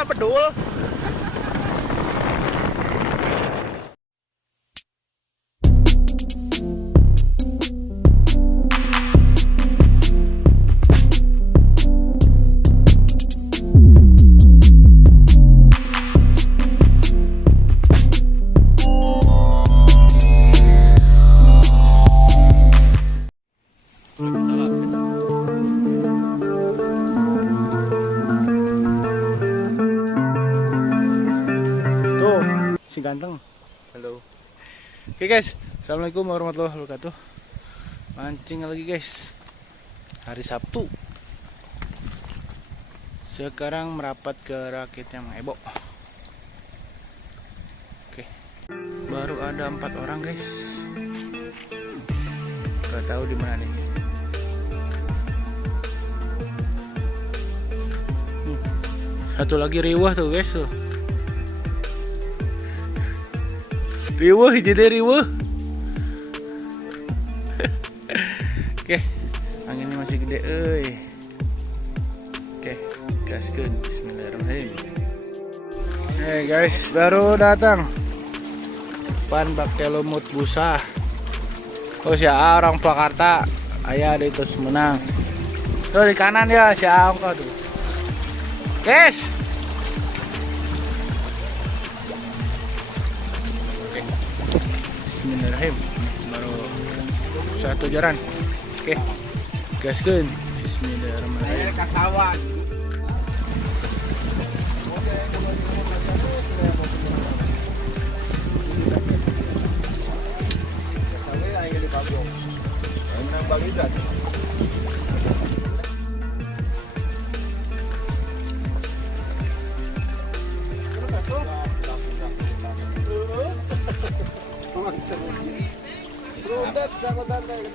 lah bedul. Si ganteng. Halo. Oke guys, assalamualaikum warahmatullahi wabarakatuh. Mancing lagi guys. Hari Sabtu. Sekarang merapat ke rakitnya Mang Ebo. Oke. Baru ada 4 orang guys. Gak tahu di mana nih. Satu lagi riwah tuh guys tuh. Riweuh jadi riweuh. Oke, anginnya masih gede euy. Oke, gaskeun bismillahirrahmanirrahim. Hey guys, baru datang. Pan pakai lumut busa. Oh si A orang Purwakarta, aya di terus menang. Tuh di kanan ya si A tuh. Guys. Bismillahirrahmanirrahim. Baru satu jaran. Oke. Gaskeun. Bismillahirrahmanirrahim. Kasawan.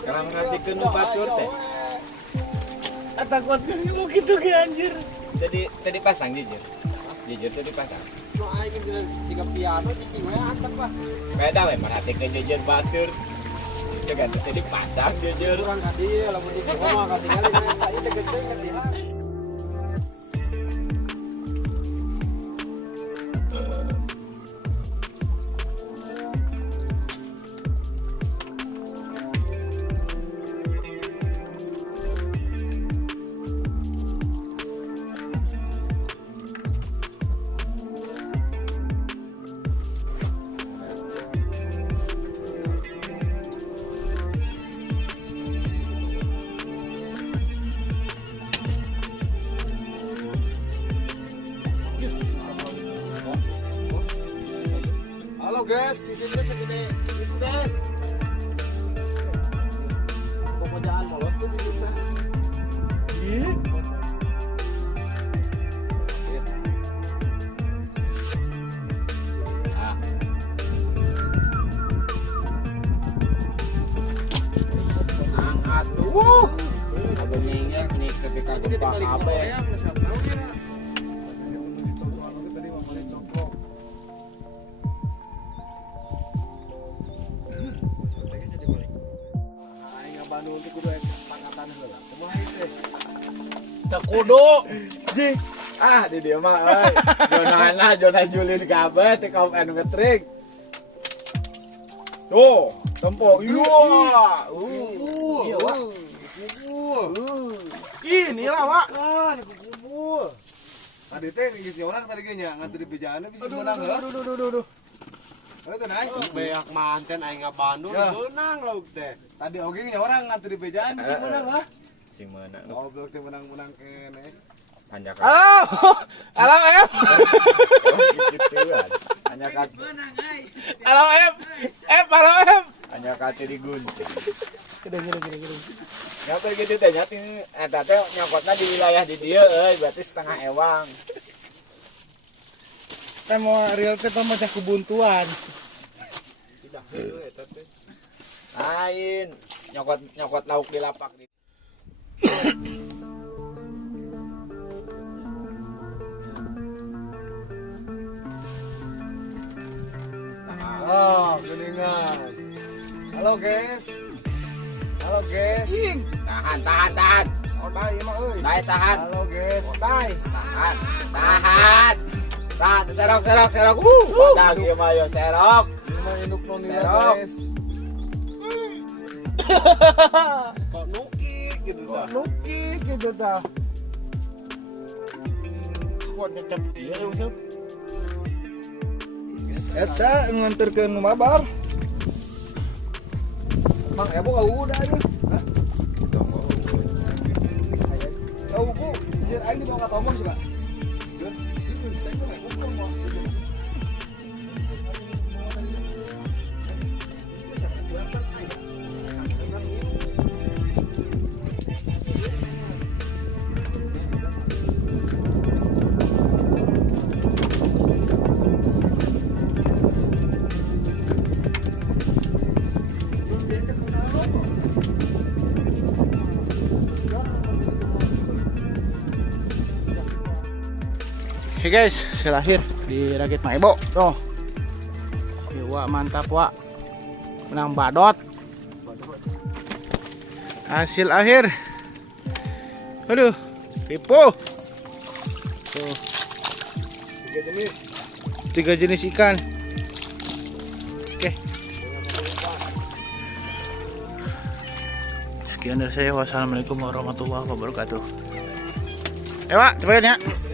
Sekarang nanti ke batur teh. Takut kesini lu gitu ke anjir. Jadi tadi pasang jujur. Jujur tuh dipasang. No aing geus sikap piano cicing we antep lah. Beda we merhati ke jujur batur. Juga tadi pasang jujur. Urang ka dieu lamun di rumah ka tinggal eta ieu teh geudeung ka tilang. Halo guys, sisi teh segede itu guys. Pemojaan molos tuh sisi teh. Iya. Angkat tuh. Abang nyengat nih ketika gempa kabeh. Kudu jing di dia mah euy Jona Julin kabeh teh kaum anu ngetrik tuh tempo iya Iya, Wak. Inilah Wak. Kan kubur. Tadi teh geus orang tadi ge nya ngantri bejaana bisa menang heuh. Aduh. Eta naik. beak manten aing ngabandul beunang lauk teh Tadi oge nya orang ngantri bejaan bisa menang heuh. sing meunang Goblok teh menang-menang kene. anjak Halo Em. gituan anjak Halo Em. Halo Em. anjak ati digunting Gede. ngapa gitu teh nyati eta teh nyokotna di wilayah di dieu euy berarti setengah ewang Kita mau real teh macam kebuntuan. lain nyokot lauk di lapak di Oh, geningan. Halo guys. tahan Oh, dai mah euy. tahan Halo guys. tahan Nah, serok. Padahal ieu mah yo serok. Ini mah induk nonila Serok. guys. Kok nukik gitu dah. Nukik gitu dah. Kuat nyecap dia ya Usep. Eta nganterkeun mabar. Mang Ebo kau udah ini. Kau ku jir aing di bawah tomong sih, Pak. Oke guys, saya lahir di Rakit Mang Ebo. Tuh. Si Wak mantap Wak. Menang badot. Hasil akhir. Aduh, pipo. Tuh, 3 jenis. 3 jenis ikan. Oke. Sekian dari saya. Wassalamualaikum warahmatullahi wabarakatuh. Wak, cobain ya.